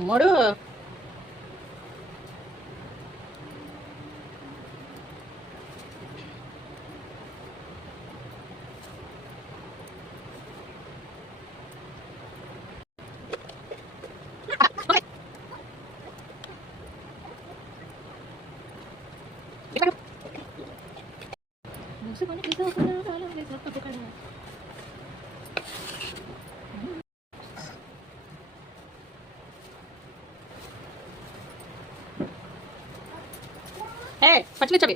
తమ్ముడు পাঁচ মিনিট যাবে।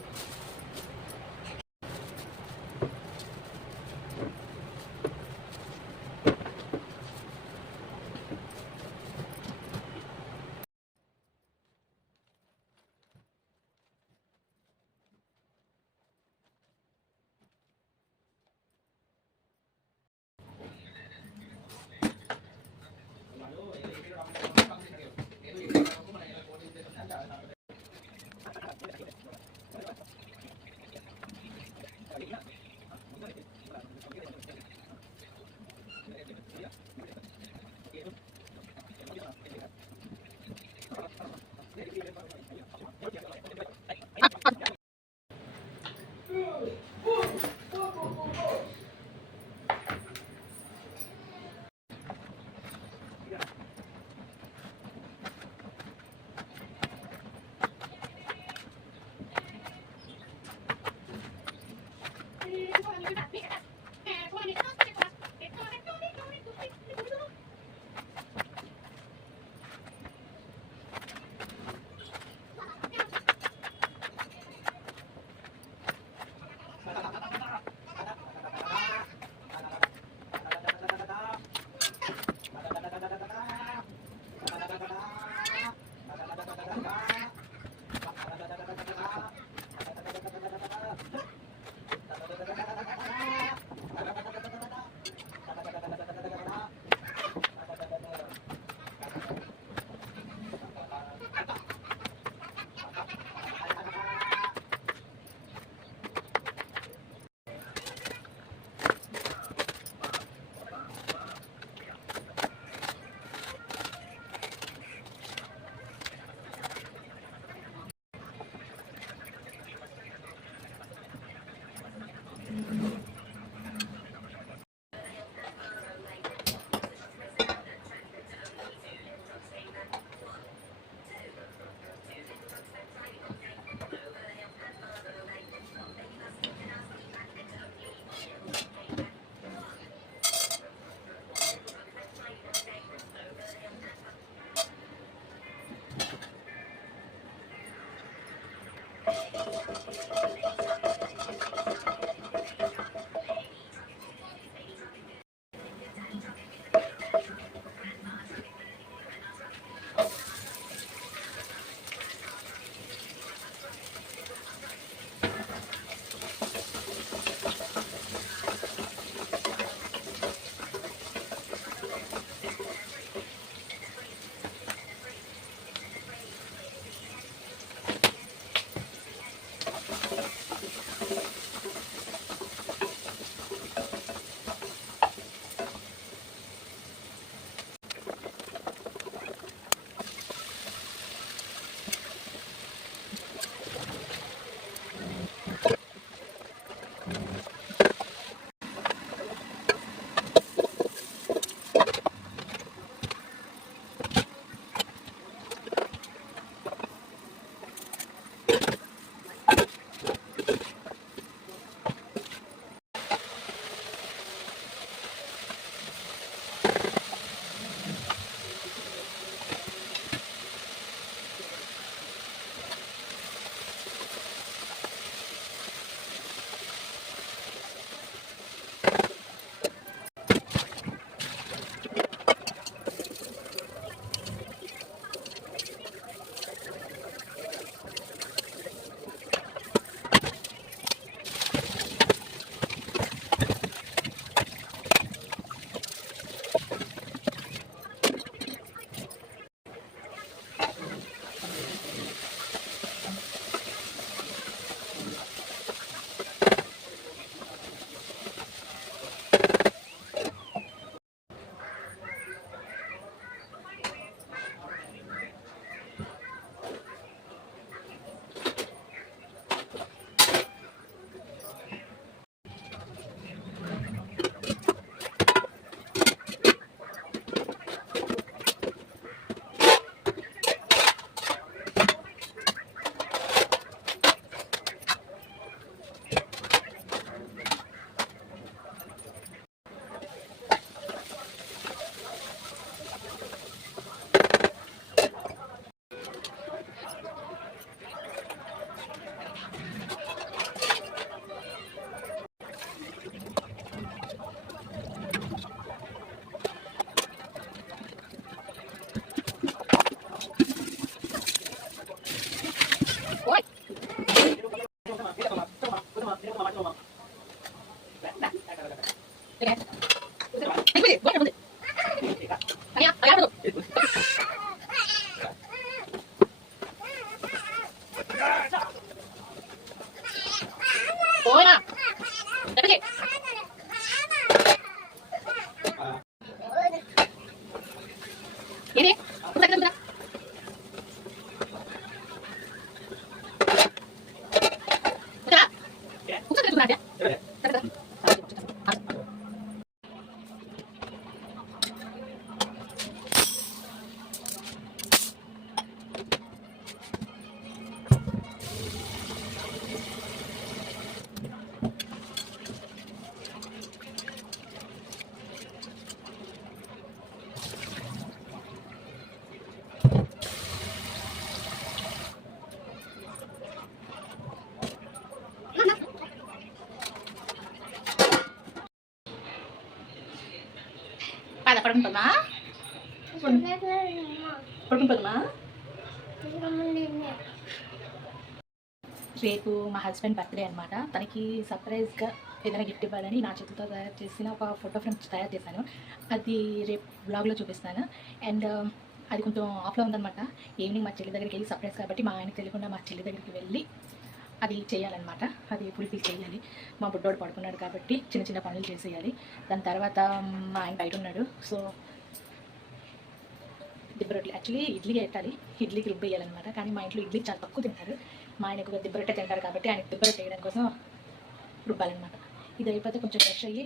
祝大家，对不？ఒకసారి పడుకుంటుందా? పడుకుంటుందా? రేపు మా హస్బెండ్ బర్త్డే అనమాట తనకి సర్ప్రైజ్గా ఏదైనా గిఫ్ట్ ఇవ్వాలని నా చేతితో తయారు చేసిన ఒక ఫోటో ఫ్రేమ్ తయారు చేశాను. అది రేపు బ్లాగ్లో చూపిస్తాను. అండ్ um, అది కొంచెం ఆఫ్లో ఉందన్నమాట. ఈవినింగ్ మా చెల్లి దగ్గరికి వెళ్ళి సర్ప్రైజ్ కాబట్టి మా ఆయనకి తెలియకుండా మా చెల్లి దగ్గరికి వెళ్ళి అది చేయాలన్నమాట. అది ఫుల్ఫిల్ చేయాలి. మా బుడ్డోడు పడుకున్నాడు కాబట్టి చిన్న చిన్న పనులు చేసేయాలి. దాని తర్వాత మా ఆయన బయట ఉన్నాడు. సో దిబ్బ రొట్టెలు యాక్చువల్లీ ఇడ్లీ పెట్టాలి. ఇడ్లీకి రుబ్బు వేయాలన్నమాట. కానీ మా ఇంట్లో ఇడ్లీ చాలా తక్కువ తింటారు. మా ఆయన ఎక్కువగా దిబ్బ రొట్టె తింటారు కాబట్టి ఆయన దిబ్బ రొట్టె వేయడం కోసం రుబ్బాలన్నమాట. ఇది అయిపోతే కొంచెం ఫ్రెష్ అయ్యి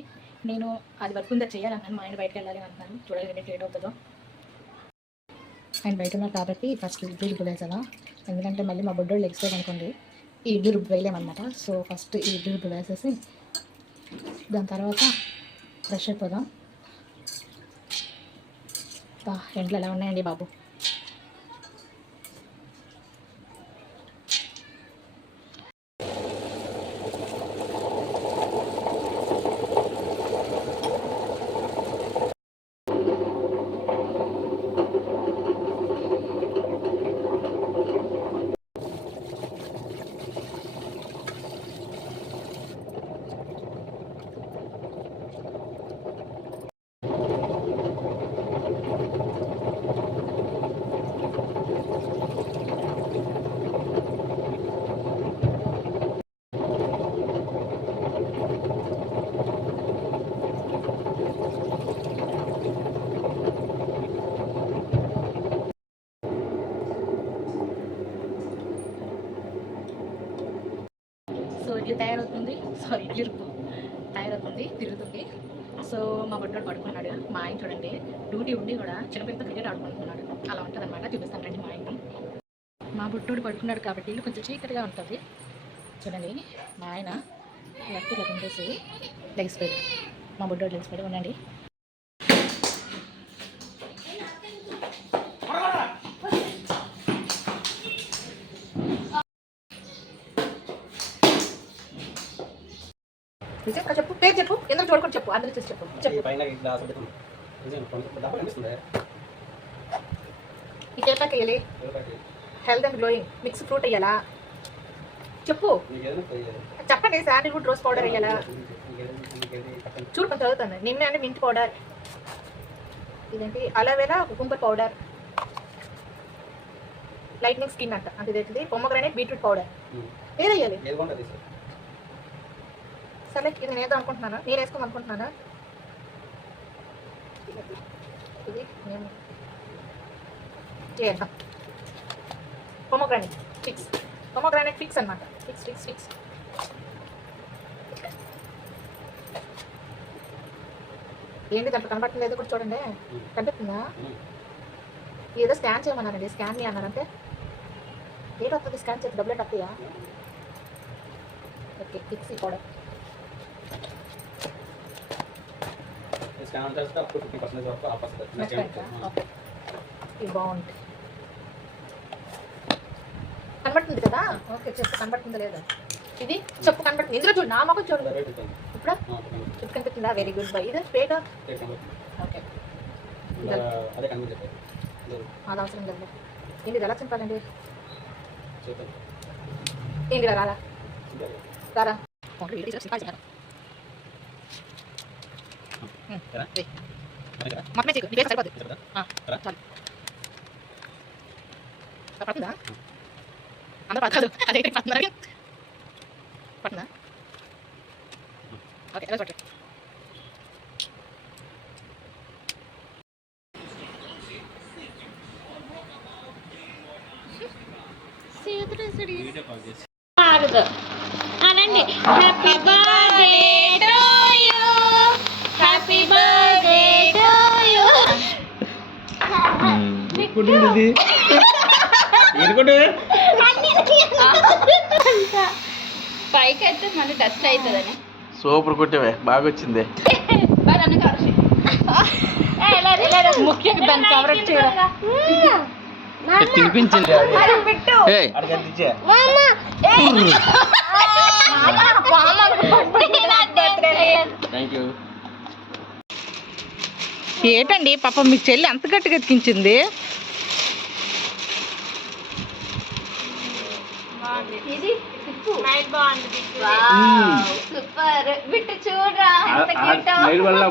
నేను అది వర్క్ ఉందా చేయాలన్నాను మా ఆయన బయటకు వెళ్ళాలి అంటున్నాను చూడాలి ఎన్ని లేట్ అవుతుందో. ఆయన బయట ఉన్నారు కాబట్టి ఫస్ట్ ఇడ్లీ రుబ్బులేసాను ఎందుకంటే మళ్ళీ మా బొడ్డోళ్ళు లెగ్స్ అనుకోండి ఈ ఇడ్లీ రుబ్బు వేయలేమన్నమాట. సో ఫస్ట్ ఈ ఇడ్లీ రుబ్బు వేసేసి దాని తర్వాత ఫ్రెష్ అయిపోదాం. బా ఎండలు ఎలా ఉన్నాయండి బాబు? ఇట్లా తయారవుతుంది. సారీ ఇడ్లీ రుబ్బు తయారవుతుంది తిరుగుతుంది. సో మా బొడ్డోడు పడుకున్నాడు. మా ఆయన చూడండి డ్యూటీ ఉండి కూడా చిన్నపిల్లతో క్రికెట్ ఆడుకుంటున్నాడు. అలా ఉంటుంది అనమాట చూపిస్తాను రండి మా ఆయన్ని. మా బొడ్డోడు పడుకున్నాడు కాబట్టి ఇల్లు కొంచెం చీకటిగా ఉంటుంది. చూడండి మా ఆయన లెఫ్ట్ ఇలా ఉండేసి పెట్టి మా బొడ్డోడు లెగ్స్ పెట్టి ఉండండి. ఈ కేక్ వేయాలి health and glowing mix fruit వేయాలా? చెప్పు. నీకు చెప్పండి శాండిల్వుడ్ రోజ్ పౌడర్ వేయాలా? నీకు నీకు చూడు కొంచెం చదువుతాను. నిన్న అంటే మింట్ పౌడర్ ఇదేంటి? Aloe vera cucumber powder lightning skin అంట. అంటే ఇదేంటిది? పొమ్మగ్రానైట్ బీట్రూట్ పౌడర్ ఏది వేయాలి? సార్? ఇది నేను అనుకుంటున్నానా? నేను వేసుకోమని అనుకుంటున్నానా ఇది నేను చేద్దాం. పొమోగ్రానైట్ ఫిక్స్ పొమోగ్రానైట్ ఫిక్స్ అన్నమాట. ఫిక్స్ ఫిక్స్ ఫిక్స్ ఏంటి దాంట్లో కనబడటం లేదు కూడా చూడండి. కనిపిస్తుందా ఏదో స్కాన్ చేయమన్నారండి. స్కాన్ మీ అన్నారంటే ఏదో వస్తుంది స్కాన్ చేసి డబ్బులు వస్తాయా ఓకే ఫిక్స్ కూడా స్కాన్ చేస్తే అప్పుడు ఫిఫ్టీ పర్సెంట్ వరకు ఆఫ్ వస్తుంది బాగుంది. కనబడుతుంది కదా? ఓకే చెప్పు కనబడుతుందా లేదా? ఇది చెప్పు కనబడుతుంది ఇందులో చూడు నా మొక్క చూడు. ఇప్పుడు? ఇప్పుడు కనిపిస్తుందా వెరీ గుడ్ బై ఇది? పేట ఓకే అదే అవసరం లేదు. ఏంటి ఇది ఎలా చెప్పాలండి? చూద్దాం ఏంటి రారా? రారా? మొత్తమే చీకు నీకు సరిపోద్ది చాలు పడుతుందా అందరూ పడతాదు అదే పడుతున్నారా పడుతుందా ఓకే ఎలా చూడండి పైకి అయితే మళ్ళీ డస్ట్ అవుతుందని సూపర్ కొట్టేవే బాగా వచ్చింది తినిపించింది ఏంటండి పాప మీ చెల్లి అంత గట్టిగా ఎత్తికించింది ఇది నైట్ బాగుంది సూపర్. బిట్టు చూడరా ఎంత వల్ల